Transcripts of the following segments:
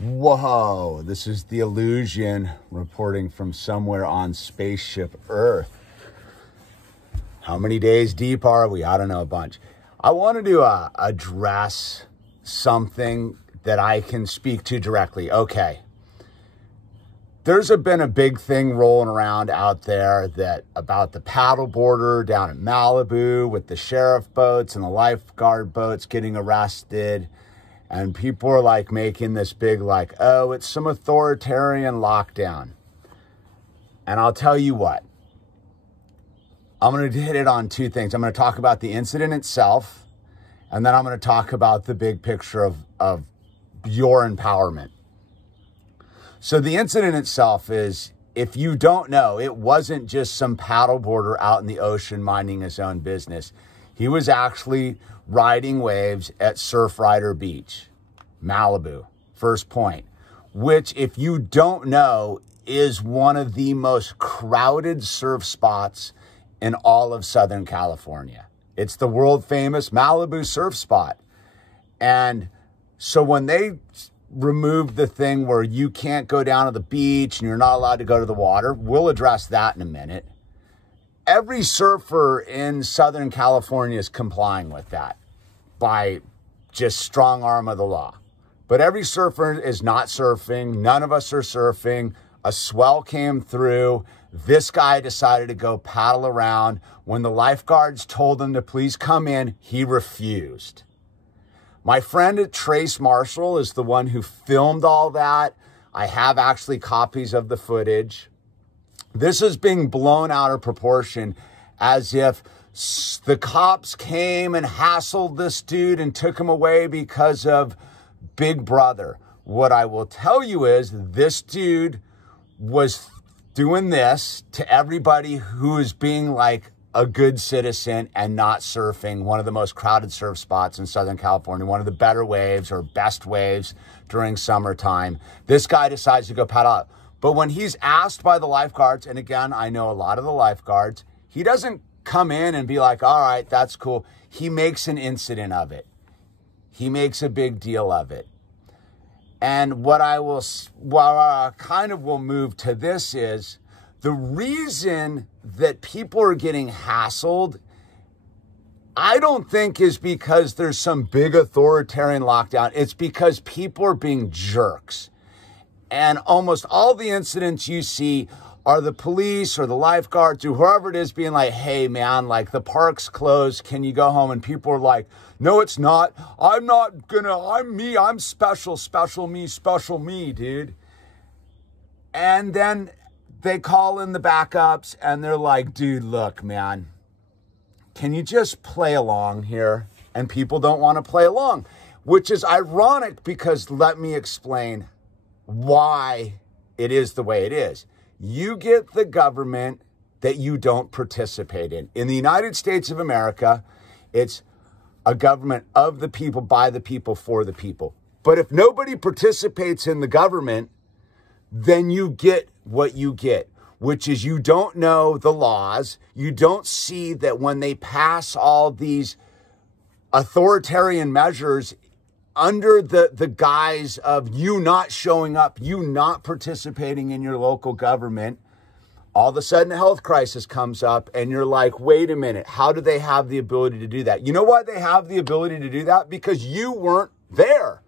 Whoa, this is the Illusion reporting from somewhere on spaceship Earth. How many days deep are we? I don't know, a bunch. I wanted to address something that I can speak to directly. Okay. There's been a big thing rolling around out there that about the paddleboarder down in Malibu with the sheriff boats and the lifeguard boats getting arrested. And people are like making this big like, oh, it's some authoritarian lockdown. And I'll tell you what, I'm going to hit it on two things. I'm going to talk about the incident itself, and then I'm going to talk about the big picture of your empowerment. So the incident itself is, if you don't know, it wasn't just some paddleboarder out in the ocean minding his own business. He was actually riding waves at Surfrider Beach, Malibu, First Point, which, if you don't know, is one of the most crowded surf spots in all of Southern California. It's the world famous Malibu surf spot. And so when they removed the thing where you can't go down to the beach and you're not allowed to go to the water, we'll address that in a minute. Every surfer in Southern California is complying with that by just strong arm of the law. But every surfer is not surfing. None of us are surfing. A swell came through. This guy decided to go paddle around. When the lifeguards told him to please come in, he refused. My friend Trace Marshall is the one who filmed all that. I have actually copies of the footage. This is being blown out of proportion as if the cops came and hassled this dude and took him away because of Big Brother. What I will tell you is this dude was doing this to everybody who is being like a good citizen and not surfing one of the most crowded surf spots in Southern California, one of the better waves or best waves during summertime. This guy decides to go paddle out. But when he's asked by the lifeguards, and again, I know a lot of the lifeguards, he doesn't come in and be like, all right, that's cool. He makes an incident of it. He makes a big deal of it. And what I kind of will move to this is the reason that people are getting hassled, I don't think is because there's some big authoritarian lockdown. It's because people are being jerks. And almost all the incidents you see are the police or the lifeguards or whoever it is being like, hey, man, like the park's closed. Can you go home? And people are like, no, it's not. I'm me. I'm special me, dude. And then they call in the backups and they're like, dude, look, man, can you just play along here? And people don't want to play along, which is ironic because let me explain why it is the way it is. You get the government that you don't participate in. In the United States of America, it's a government of the people, by the people, for the people. But if nobody participates in the government, then you get what you get, which is you don't know the laws. You don't see that when they pass all these authoritarian measures under the guise of you not showing up, you not participating in your local government, all of a sudden a health crisis comes up and you're like, wait a minute, how do they have the ability to do that? You know why they have the ability to do that? Because you weren't there.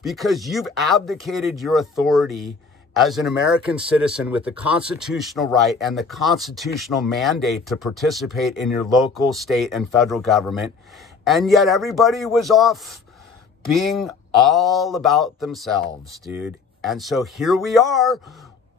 Because you've abdicated your authority as an American citizen with the constitutional right and the constitutional mandate to participate in your local, state, and federal government. And yet everybody was off being all about themselves, dude. And so here we are.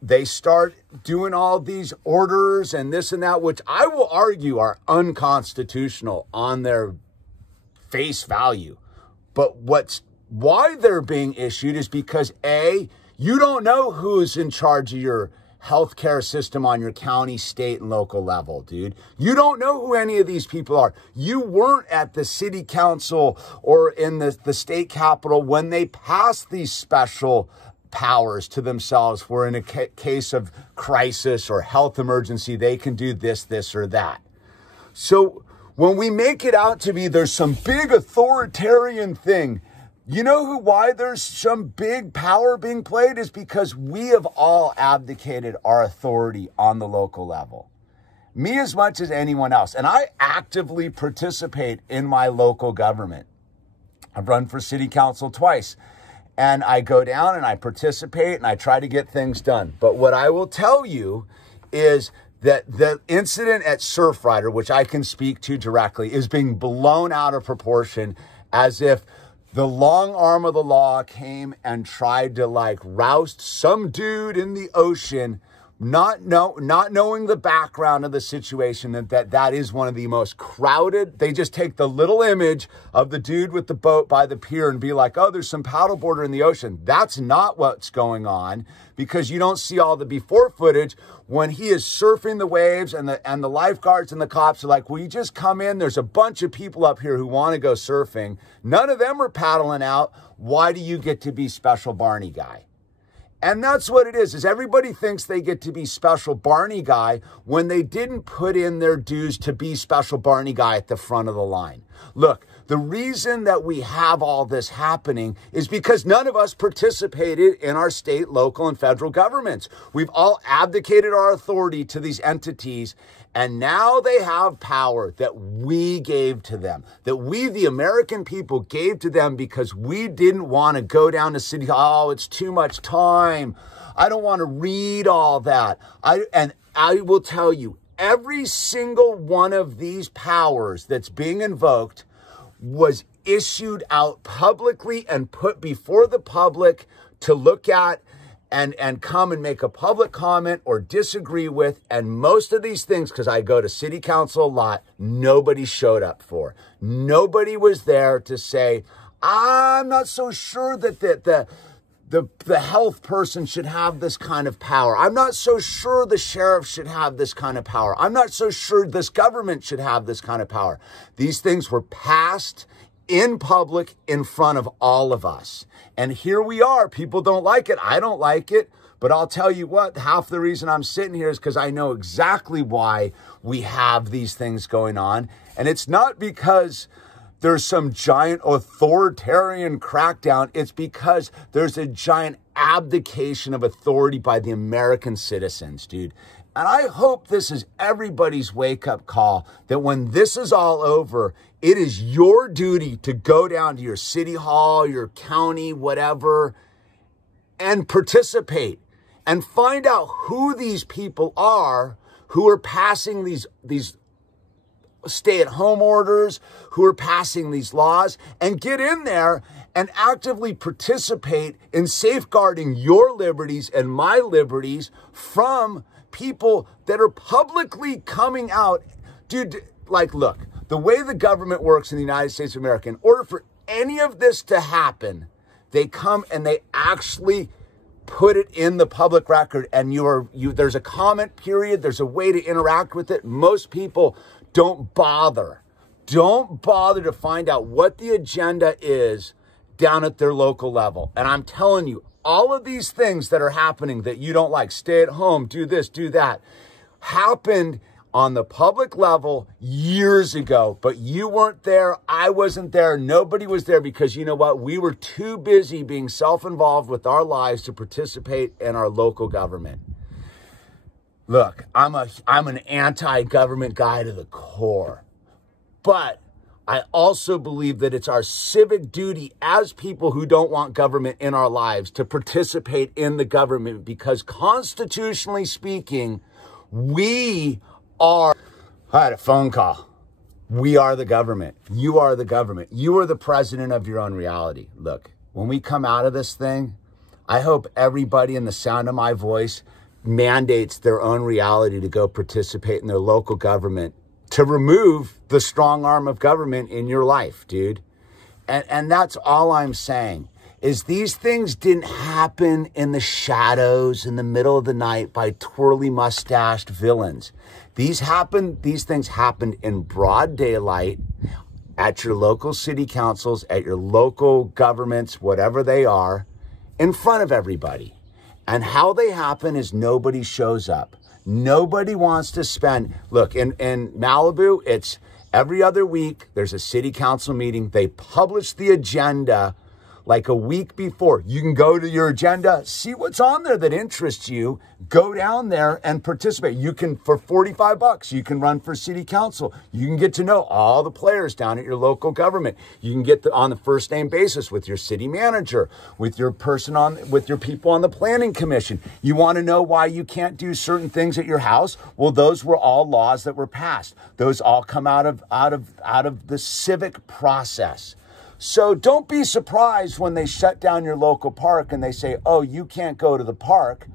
They start doing all these orders and this and that, which I will argue are unconstitutional on their face value. But why they're being issued is because A, you don't know who's in charge of your healthcare system on your county, state, and local level, dude. You don't know who any of these people are. You weren't at the city council or in the state capitol when they passed these special powers to themselves where in a case of crisis or health emergency, they can do this, this, or that. So when we make it out to be there's some big authoritarian thing, You know why there's some big power being played is because we have all abdicated our authority on the local level. Me as much as anyone else. And I actively participate in my local government. I've run for city council twice. And I go down and I participate and I try to get things done. But what I will tell you is that the incident at Surfrider, which I can speak to directly, is being blown out of proportion as if the long arm of the law came and tried to like roust some dude in the ocean, not knowing the background of the situation, that is one of the most crowded. They just take the little image of the dude with the boat by the pier and be like, oh, there's some paddleboarder in the ocean. That's not what's going on, because you don't see all the before footage when he is surfing the waves and the lifeguards and the cops are like, will you just come in? There's a bunch of people up here who want to go surfing. None of them are paddling out. Why do you get to be special Barney guy? And that's what it is everybody thinks they get to be special Barney guy when they didn't put in their dues to be special Barney guy at the front of the line. Look, the reason that we have all this happening is because none of us participated in our state, local, and federal governments. We've all abdicated our authority to these entities, and now they have power that we gave to them, that we, the American people, gave to them because we didn't want to go down to City Hall. Oh, it's too much time. I don't want to read all that. And I will tell you, every single one of these powers that's being invoked was issued out publicly and put before the public to look at and come and make a public comment or disagree with. And most of these things, because I go to city council a lot, nobody showed up for. Nobody was there to say, I'm not so sure that the health person should have this kind of power. I'm not so sure the sheriff should have this kind of power. I'm not so sure this government should have this kind of power. These things were passed in public in front of all of us. And here we are. People don't like it. I don't like it. But I'll tell you what, half the reason I'm sitting here is because I know exactly why we have these things going on. And it's not because there's some giant authoritarian crackdown. It's because there's a giant abdication of authority by the American citizens, dude. And I hope this is everybody's wake-up call, that when this is all over, it is your duty to go down to your city hall, your county, whatever, and participate and find out who these people are who are passing these stay-at-home orders, who are passing these laws, and get in there and actively participate in safeguarding your liberties and my liberties from people that are publicly coming out. Dude, like, look, the way the government works in the United States of America, in order for any of this to happen, they come and they actually put it in the public record, and there's a comment period, there's a way to interact with it. Most people don't bother to find out what the agenda is down at their local level. And I'm telling you, all of these things that are happening that you don't like, stay at home, do this, do that, happened on the public level years ago. But you weren't there. I wasn't there. Nobody was there, because you know what? We were too busy being self-involved with our lives to participate in our local government. Look, I'm an anti-government guy to the core, but I also believe that it's our civic duty as people who don't want government in our lives to participate in the government, because constitutionally speaking, we are. I had a phone call. We are the government. You are the government. You are the president of your own reality. Look, when we come out of this thing, I hope everybody in the sound of my voice mandates their own reality to go participate in their local government, to remove the strong arm of government in your life, dude. And that's all I'm saying, is these things didn't happen in the shadows in the middle of the night by twirly mustached villains. These things happened in broad daylight at your local city councils, at your local governments, whatever they are, in front of everybody. And how they happen is nobody shows up. Nobody wants to spend. Look, in Malibu, it's every other week. There's a city council meeting. They publish the agenda like a week before. You can go to your agenda, see what's on there that interests you, go down there and participate. You can, for $45, you can run for city council. You can get to know all the players down at your local government. You can get on the first name basis with your city manager, with your with your people on the planning commission. You want to know why you can't do certain things at your house? Well, those were all laws that were passed. Those all come out of the civic process. So don't be surprised when they shut down your local park and they say, oh, you can't go to the park.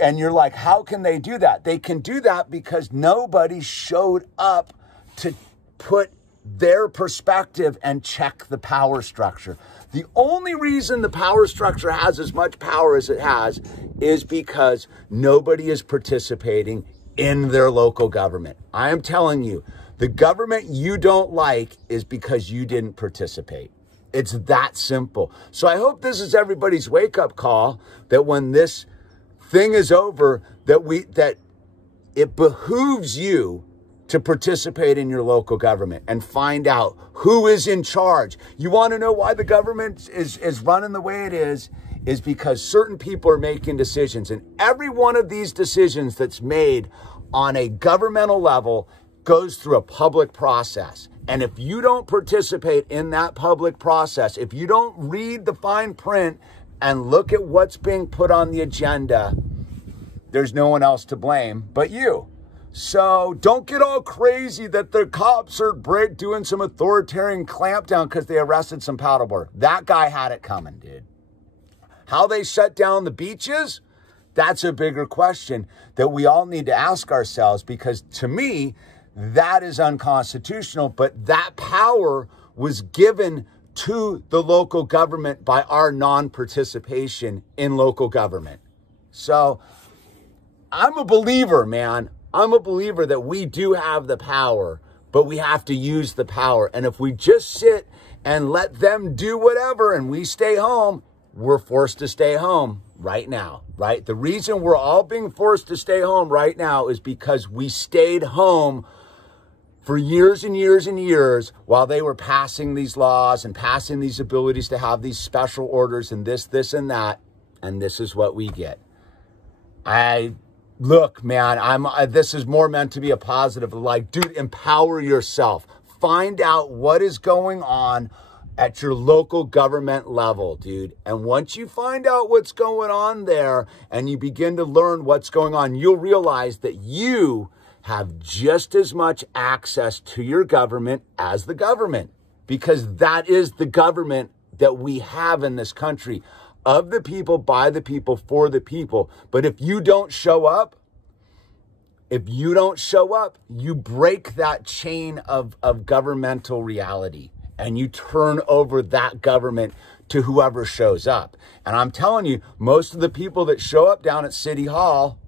And you're like, how can they do that? They can do that because nobody showed up to put their perspective and check the power structure. The only reason the power structure has as much power as it has is because nobody is participating in their local government. I am telling you, the government you don't like is because you didn't participate. It's that simple. So I hope this is everybody's wake-up call, that when this thing is over, that it behooves you to participate in your local government and find out who is in charge. You want to know why the government is running the way it is because certain people are making decisions. And every one of these decisions that's made on a governmental level goes through a public process. And if you don't participate in that public process, if you don't read the fine print and look at what's being put on the agenda, there's no one else to blame but you. So don't get all crazy that the cops are doing some authoritarian clampdown because they arrested some paddleboard. That guy had it coming, dude. How they shut down the beaches? That's a bigger question that we all need to ask ourselves, because to me, that is unconstitutional. But that power was given to the local government by our non-participation in local government. So I'm a believer, man. I'm a believer that we do have the power, but we have to use the power. And if we just sit and let them do whatever and we stay home, we're forced to stay home right now, right? The reason we're all being forced to stay home right now is because we stayed home for years and years and years while they were passing these laws and passing these abilities to have these special orders and this and that. And this is what we get. Look, man, this is more meant to be a positive. Like, dude, empower yourself. Find out what is going on at your local government level, dude. And once you find out what's going on there and you begin to learn what's going on, you'll realize that you have just as much access to your government as the government, because that is the government that we have in this country. Of the people, by the people, for the people. But if you don't show up, you break that chain of governmental reality and you turn over that government to whoever shows up. And I'm telling you, most of the people that show up down at City Hall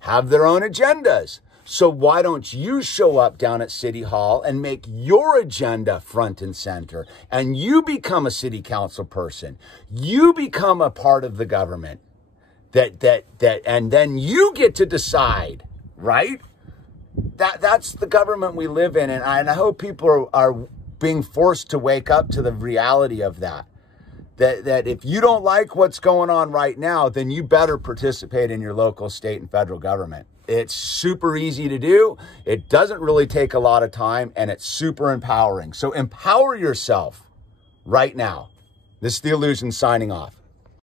have their own agendas. So why don't you show up down at City Hall and make your agenda front and center, and you become a city council person. You become a part of the government and then you get to decide, right? That's the government we live in. And I hope people are being forced to wake up to the reality of that. That if you don't like what's going on right now, then you better participate in your local, state, and federal government. It's super easy to do. It doesn't really take a lot of time, and it's super empowering. So empower yourself right now. This is The Illusion signing off.